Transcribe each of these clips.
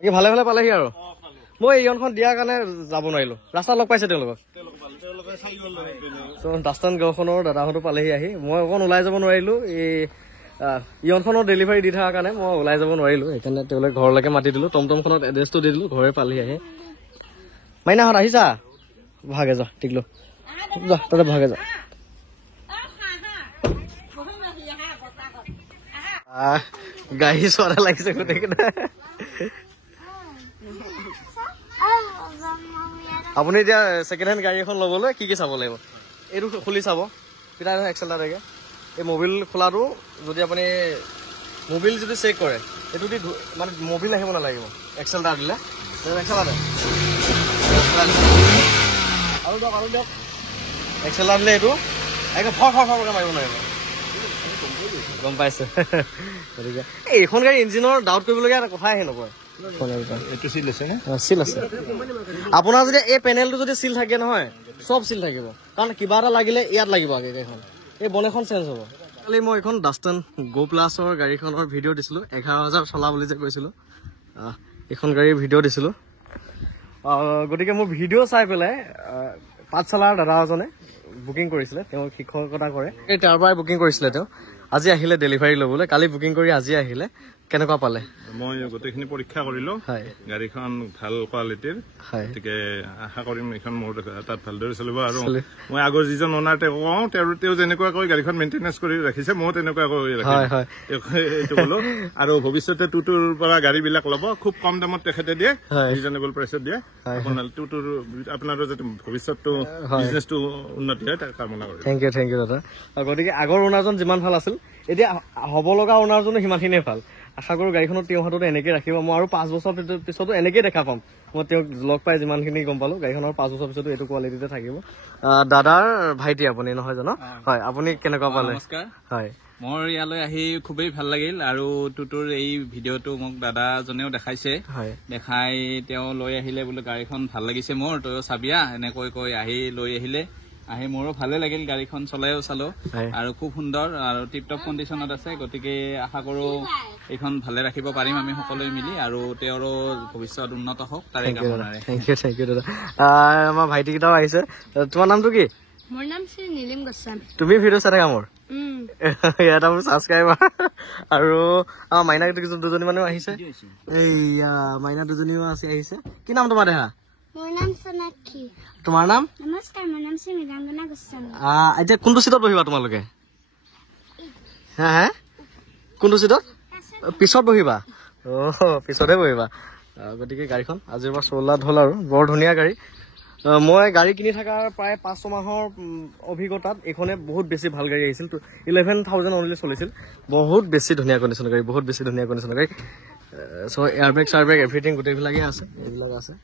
ভালে ভালে পালেহি আৰু মই ইয়নখন দিয়াৰ কাৰণে যাব নোৱাৰিলো ৰাস্তাত লগ পাইছে তেওঁলোকক দাস্তান গাঁওখনৰ দাদাহঁতো পালেহি আহি মই অকণ ওলাই যাব নোৱাৰিলো এই ইয়নখনৰ ডেলিভাৰী দি থকাৰ কাৰণে মই ওলাই যাব নোৱাৰিলো সেইকাৰণে তেওঁলোকে ঘৰলৈকে মাতি দিলো টমটমখনত এড্ৰেছটো দি দিলো ঘৰে পালেহি আহি মাইনাহঁত আহিছা ভাগে যা টিকলো যা তাতে ভাগে যা গাড়ী চোৱাটা লাগিছে গোটেইকেইটা আপুনি এতিয়া ছেকেণ্ড হেণ্ড গাড়ী এখন ল'বলৈ কি চাব লাগিব এইটো খুলি চাব পিতা এক্সেলটা থাকে এই মবিল খোলাটো যদি আপুনি মবিল যদি চেক কৰে এইটো দি মানে মবিল আহিব নালাগিব এক্সেলটা দিলে এক্সেলটা আৰু দিয়ক এক্সেলটা দিলে এইটো একদম ফৰকৈ মাৰিব নোৱাৰিব গম পাইছে গতিকে এইখন গাড়ী ইঞ্জিনৰ ডাউট কৰিবলগীয়া এটা কথাই আহি নকয় চিল আছে আপোনাৰ যদি এই পেনেলটো যদি চিল থাকে নহয় চব চিল থাকিব কাৰণ কিবা এটা লাগিলে ইয়াত লাগিব আগে গাড়ীখন এই বনেখন চেঞ্জ হ'ব কালি মই এইখন ডাষ্টান গো প্লাছৰ গাড়ীখনৰ ভিডিঅ' দিছিলোঁ 11,000 চলা বুলি যে কৈছিলোঁ এইখন গাড়ীৰ ভিডিঅ' দিছিলোঁ গতিকে মোৰ ভিডিঅ' চাই পেলাই পাঠশালাৰ দাদা এজনে বুকিং কৰিছিলে তেওঁ শিক্ষকতা কৰে এই তাৰ পৰাই বুকিং কৰিছিলে তেওঁ আজি আহিলে ডেলিভাৰী ল'বলৈ কালি বুকিং কৰি আজি আহিলে কেনেকুৱা পালে মই গোটেইখিনি পৰীক্ষা কৰিলো গাড়ীখন ভাল কোৱালিটিৰ গতিকে আশা কৰিম এইখন মোৰ তাত ভালদৰে চলিব আৰু মই আগৰ যিজন অনাৰ তেওঁ যেনেকুৱাকৈ গাড়ীখন মেইনটেনেন্স কৰি ৰাখিছে মই তেনেকুৱাকৈ এইটো ক'লো আৰু ভৱিষ্যতে টুটুৰ পৰা গাড়ীবিলাক ল'ব খুব কম দামত তেখেতে দিয়ে ৰিজনেবল প্ৰাইচত দিয়ে টুটুৰ আপোনাৰো যাতে ভৱিষ্যতটো বিজনেছটো উন্নতি হয় তাৰ কামনা কৰিম থেংক ইউ দাদা গতিকে আগৰ অনাৰজন যিমান ভাল আছিল এতিয়া হ'ব লগা অনাৰজনো সিমানখিনিয়ে ভাল আশা কৰো গাড়ীখনত তেওঁৰ হাততে এনেকে ৰাখিব মই আৰু 5 বছৰ পিছতো এনেকে দেখা পাম মই তেওঁক লগ পাই যিমানখিনি গম পালো গাড়ীখনৰ 5 বছৰ পিছতো এইটো কোৱালিটিতে থাকিব দাদাৰ ভাইটি আপুনি নহয় জানো হয় আপুনি কেনেকুৱা পালে নমস্কাৰ হয় মোৰ ইয়ালৈ আহি খুবেই ভাল লাগিল আৰু টুটুৰ এই ভিডিঅ'টো মোক দাদাজনেও দেখাইছে দেখাই তেওঁ লৈ আহিলে বোলে গাড়ীখন ভাল লাগিছে মোৰ তই চাবিয়া এনেকৈ কৈ আহি লৈ আহিলে আহি মোৰো ভালে লাগিল গাড়ীখন চলাইও চালো আৰু খুব সুন্দৰ আৰু টিপটপ কণ্ডিশ্যনত আছে গতিকে আশা কৰো এইখন ভালে ৰাখিব পাৰিম আমি সকলোৱে মিলি আৰু তেওঁৰো ভৱিষ্যত উন্নত হওক তাৰে কামনাৰে থেংক ইউ দাদা আমাৰ ভাইটি কেইটাও আহিছে তোমাৰ নামটো কি মোৰ নাম শ্ৰী নীলিম গোস্বামী তুমি ভিডিঅ' চাই থাকা মোৰ ইয়াত মোৰ ছাবস্ক্ৰাইবাৰ আৰু আমাৰ মাইনা দুজনী মানুহ আহিছে এইয়া মাইনা দুজনীও আহিছে কি নাম তোমাৰ দেহা মোৰ নাম সোনাক্ষী তোমাৰ নাম নমস্কাৰ মোৰ নাম শ্ৰী মৃগাংগনা গোস্বামী এতিয়া কোনটো চিটত বহিবা তোমালোকে হে কোনটো চিটত পিছত বহিবা পিছতহে বহিবা গতিকে গাড়ীখন আজিৰ পৰা চলাত হ'ল আৰু বৰ ধুনীয়া গাড়ী মই গাড়ী কিনি থকাৰ প্ৰায় 5-6 মাহৰ অভিজ্ঞতাত এইখনে বহুত বেছি ভাল গাড়ী আহিছিল 11,000 অনলি চলিছিল বহুত বেছি ধুনীয়া কণ্ডিশ্যন গাড়ী বহুত বেছি ধুনীয়া কণ্ডিশ্যন গাড়ী চ' এয়াৰবেগ চাৰবেগ এভৰিথিং গোটেইবিলাকেই আছে এইবিলাক আছে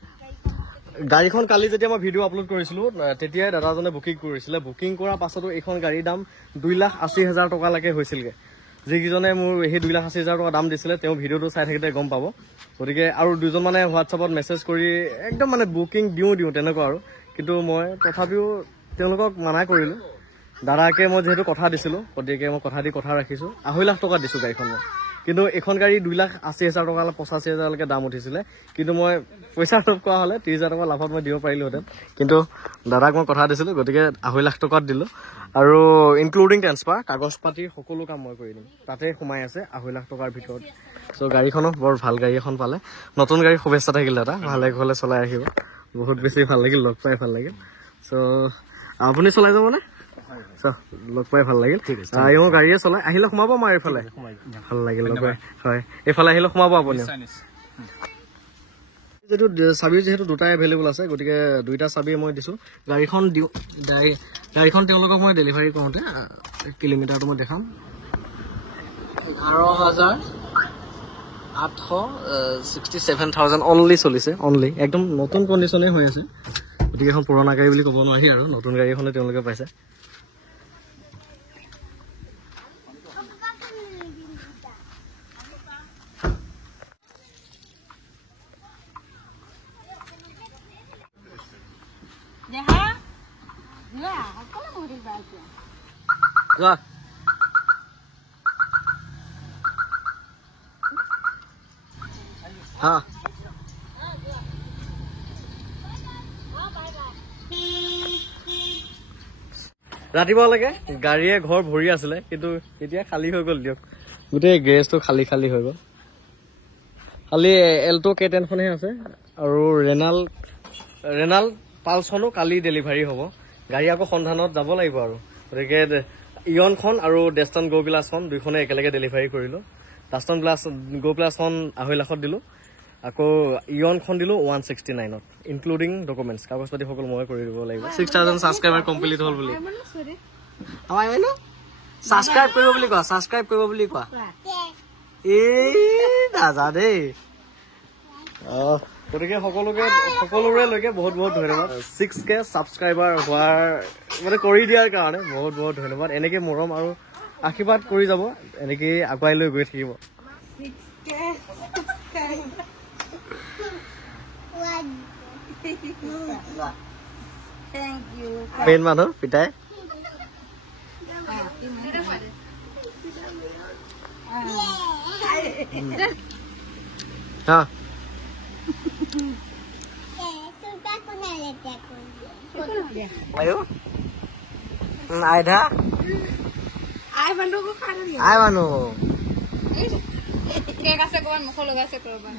গাড়ীখন কালি যেতিয়া মই ভিডিঅ' আপলোড কৰিছিলোঁ তেতিয়াই দাদাজনে বুকিং কৰিছিলে বুকিং কৰাৰ পাছতো এইখন গাড়ীৰ দাম 2,80,000 টকালৈকে হৈছিলগৈ যিকেইজনে মোৰ সেই 2,80,000 টকা দাম দিছিলে তেওঁ ভিডিঅ'টো চাই থাকিলে গম পাব গতিকে আৰু দুজন মানে হোৱাটছআপত মেছেজ কৰি একদম মানে বুকিং দিওঁ তেনেকুৱা আৰু কিন্তু মই তথাপিও তেওঁলোকক মানা কৰিলোঁ দাদাকে মই যিহেতু কথা দিছিলোঁ গতিকে মই কথা ৰাখিছোঁ 2.5 লাখ টকা দিছোঁ গাড়ীখন মই কিন্তু এখন গাড়ী 2,80,000 টকা 85,000লৈকে দাম উঠিছিলে কিন্তু মই পইচা লাভ কৰা হ'লে 30,000 টকা লাভত মই দিব পাৰিলোহেঁতেন কিন্তু দাদাক মই কথা দিছিলোঁ গতিকে 2.5 লাখ টকাত দিলোঁ আৰু ইনক্লুডিং ট্ৰেন্সফাৰ কাগজ পাতিৰ সকলো কাম মই কৰি দিম তাতে সোমাই আছে 2.5 লাখ টকাৰ ভিতৰত চ' গাড়ীখনো বৰ ভাল গাড়ী এখন পালে নতুন গাড়ী শুভেচ্ছা থাকিল দাদা ভালে ঘৰলৈ চলাই আহিব বহুত বেছি ভাল লাগিল লগ পাই ভাল লাগিল চ' আপুনি চলাই যাবনে লগ পাই ভাল লাগিল এওঁ গাড়ীয়ে চলাই আহিলে সোমাব আমাৰ এইফালে ভাল লাগিল লগ পাই হয় এইফালে আহিলে সোমাব আপুনি যিহেতু দুটাই এভেইলেবল আছে গতিকে দুইটা চাবি মই দিছোঁ গাড়ীখন তেওঁলোকক মই ডেলিভাৰী কৰোঁতে কিলোমিটাৰটো মই দেখাম 11,867,000 অনলি চলিছে অনলি একদম নতুন কণ্ডিশ্যনে হৈ আছে গতিকে এখন পুৰণা গাড়ী বুলি ক'ব নোৱাৰি আৰু নতুন গাড়ী এখনে তেওঁলোকে পাইছে ৰাতিপুৱালৈকে গাড়ীয়ে ঘৰ ভৰি আছিলে কিন্তু এতিয়া খালী হৈ গ'ল দিয়ক গোটেই গেৰেজটো খালী খালী হৈ গ'ল খালি এল্টো K10খনহে আছে আৰু ৰেনাল পালছনো কালি ডেলিভাৰী হ'ব গাড়ী আকৌ সন্ধানত যাব লাগিব আৰু গতিকে ইয়নখন আৰু ডেষ্টন গো প্লাছখন দুইখনে একেলগে ডেলিভাৰী কৰিলোঁ ডাষ্টন গো প্লাছখন 2.5 লাখত দিলোঁ আকৌ ইয়নখন দিলোঁ 169ত ইনক্লুডিং ডকুমেণ্টছ কাগজ পাতি সকলো মই কৰি দিব লাগিব 6000 ছাবস্ক্ৰাইবাৰ কমপ্লিট হ'ল বুলি আমাৰ মানে ছাবস্ক্ৰাইব কৰিব বুলি কোৱা দাদা দেই গতিকে সকলোৰে বহুত ধন্যবাদ 6K ছাবস্ক্ৰাইবাৰ হোৱাৰ মানে কৰি দিয়াৰ কাৰণে বহুত ধন্যবাদ এনেকে মৰম আৰু আশীৰ্বাদ কৰি যাব এনেকে আগুৱাই লৈ গৈ থাকিব মেইন মানুহ পিতাই হা ayo Aida ai manu Kayak kasih kawan mau kalau kasih korban.